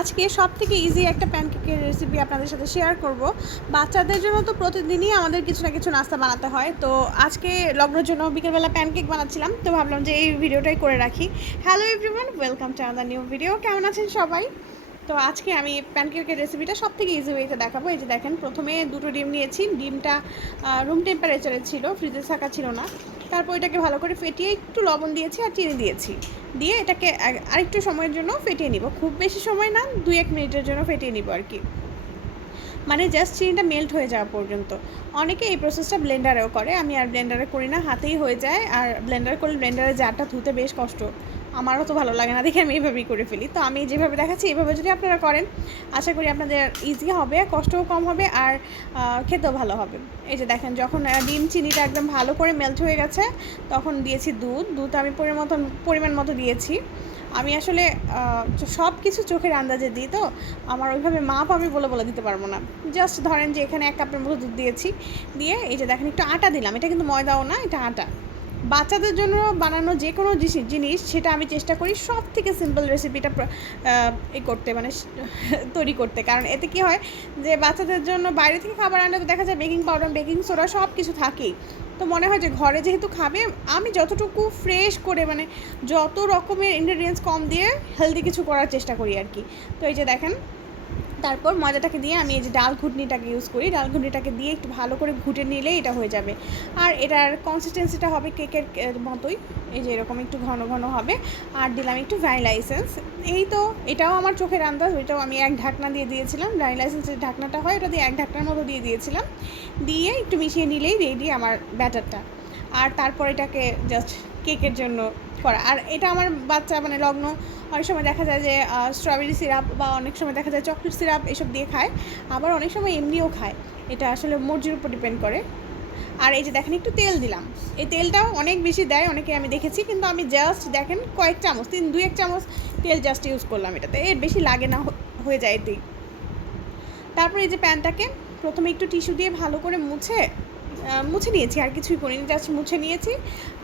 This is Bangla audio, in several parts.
আজকে সব থেকে ইজি একটা প্যানকেকের রেসিপি আপনাদের সাথে শেয়ার করব। বাচ্চাদের জন্য তো প্রতিদিনই আমাদের কিছু না কিছু নাস্তা বানাতে হয়। তো আজকে লগ্নের জন্য বিকেলবেলা প্যানকেক বানাচ্ছিলাম। তো ভাবলাম যে এই ভিডিওটাই করে রাখি। Hello everyone welcome to other new video কেমন আছেন সবাই? তো আজকে আমি প্যানকেকের রেসিপিটা সব থেকে ইজি ওয়েতে দেখাবো। এই যে দেখেন, প্রথমে দুটো ডিম নিয়েছি। ডিমটা রুম টেম্পারেচারে ছিল ফ্রিজে থাকা ছিল না। তারপর এটাকে ভালো করে ফেটিয়ে একটু লবণ দিয়েছি আর চিনি দিয়েছি। দিয়ে এটাকে আরেকটু সময়ের জন্য ফেটিয়ে নিব। খুব বেশি সময় না দুই এক মিনিটের জন্য ফেটিয়ে নিব আর কি। মানে জাস্ট চিনিটা মেল্ট হয়ে যাওয়া পর্যন্ত। অনেকে এই প্রসেসটা ব্লেন্ডারেও করে। আমি আর ব্লেন্ডারে করি না, হাতেই হয়ে যায়। আর ব্লেন্ডার করলে ব্লেন্ডারে জারটা ধুতে বেশ কষ্ট। আমারও তো ভালো লাগে না, দেখে আমি এইভাবেই করে ফেলি। তো আমি যেভাবে দেখাচ্ছি এইভাবে যদি আপনারা করেন, আশা করি আপনাদের ইজি হবে, কষ্টও কম হবে আর খেতেও ভালো হবে। এই যে দেখেন, যখন ডিম চিনিটা একদম ভালো করে মেল্ট হয়ে গেছে, তখন দিয়েছি দুধ। দুধ আমি পরিমাণ পরিমাণ মতো দিয়েছি। আমি আসলে সব কিছু চোখের আন্দাজে দিই তো, আমার ওইভাবে মাপ আমি বলে বলে দিতে পারব না। জাস্ট ধরেন যে এখানে এক কাপের মতো দুধ দিয়েছি। দিয়ে এই যে দেখেন, একটু আটা দিলাম। এটা কিন্তু ময়দাও না, এটা আটা। বাচ্চাদের জন্য বানানো যে কোনো জিনিস- সেটা আমি চেষ্টা করি সব থেকে সিম্পল রেসিপিটা এ করতে মানে তৈরি করতে। কারণ এতে কি হয় যে বাচ্চাদের জন্য বাইরে থেকে খাবার আনলে তো দেখা যায় বেকিং পাউডার বেকিং সোডা সব কিছু থাকেই। তো মনে হয় যে ঘরে যেহেতু খাবে, আমি যতটুকু ফ্রেশ করে মানে যত রকমের ইনগ্রেডিয়েন্টস কম দিয়ে হেলদি কিছু করার চেষ্টা করি আর কি। তো এই যে দেখেন তারপর ময়দাটাকে দিয়ে আমি এই যে ডাল ঘুটনিটাকে ইউজ করি। ডাল ঘুটনিটাকে দিয়ে একটু ভালো করে ঘুটে নিলে এটা হয়ে যাবে। আর এটার কনসিস্টেন্সিটা হবে কেকের মতোই। এই যে এরকম একটু ঘন ঘন হবে। আর দিলাম একটু ভ্যানিলা এসেন্স এই তো, এটাও আমার চোখের আন্দাজ। ওইটাও আমি এক ঢাকনা দিয়ে দিয়েছিলাম। ভ্যানিলা এসেন্সের ঢাকনাটা হয়, ওটা দিয়ে এক ঢাকনার মতো দিয়ে দিয়েছিলাম। দিয়ে একটু মিশিয়ে নিলেই রেডি আমার ব্যাটারটা আর তারপর এটাকে জাস্ট কেকের জন্য করা। আর এটা আমার বাচ্চা মানে লগ্ন, অনেক সময় দেখা যায় যে স্ট্রবেরি সিরাপ বা অনেক সময় দেখা যায় চকলেট সিরাপ এসব দিয়ে খায়। আবার অনেক সময় এমনিও খায়। এটা আসলে মর্জির উপর ডিপেন্ড করে। আর এই যে দেখেন, একটু তেল দিলাম। এই তেলটাও অনেক বেশি দেয়, অনেকে আমি দেখেছি, কিন্তু আমি জাস্ট দেখেন কয়েক চামচ, তিন, দুই, এক চামচ তেল জাস্ট ইউজ করলাম এটাতে। এর বেশি লাগে না হয়ে যায় এতেই। তারপর এই যে প্যানটাকে প্রথমে একটু টিস্যু দিয়ে ভালো করে মুছে মুছে নিয়েছি, আর কিছুই করিনি জাস্ট মুছে নিয়েছি।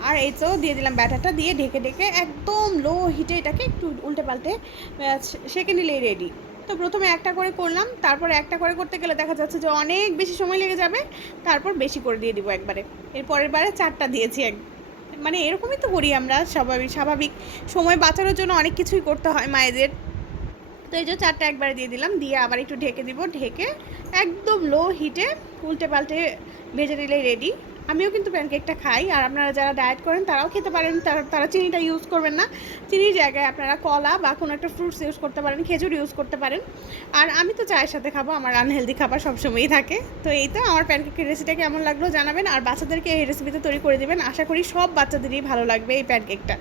আর এই তো দিয়ে দিলাম ব্যাটারটা, দিয়ে ঢেকে ঢেকে একদম লো হিটে এটাকে একটু উল্টে পাল্টে সেঁকে নিলেই রেডি তো প্রথমে একটা করে করলাম, তারপরে একটা করে করতে গেলে দেখা যাচ্ছে যে অনেক বেশি সময় লেগে যাবে, তারপর বেশি করে দিয়ে দিব একবারে। এর পরের বারে চারটা দিয়েছি এক মানে এরকমই তো করি আমরা স্বাভাবিক স্বাভাবিক সময় বাঁচানোর জন্য অনেক কিছুই করতে হয় মায়েদের। তো এই যে চারটা একবারে দিয়ে দিলাম, দিয়ে আবার একটু ঢেকে দিব। ঢেকে একদম লো হিটে উল্টে পাল্টে ভেজে নিলেই রেডি আমিও কিন্তু প্যানকেকটা খাই, আর আপনারা যারা ডায়েট করেন তারাও খেতে পারেন, তারা চিনিটা ইউজ করবেন না। চিনির জায়গায় আপনারা কলা বা কোনো একটা ফ্রুটস ইউজ করতে পারেন, খেজুর ইউজ করতে পারেন। আর আমি তো চায়ের সাথে খাব, আমার আনহেলদি খাবার সবসময়ই থাকে। তো এই তো আমার প্যানকেকের রেসিপিটা কেমন লাগল জানাবেন, আর বাচ্চাদেরকে এই রেসিপিতে তৈরি করে দেবেন। আশা করি সব বাচ্চাদেরই ভালো লাগবে এই প্যানকেকটা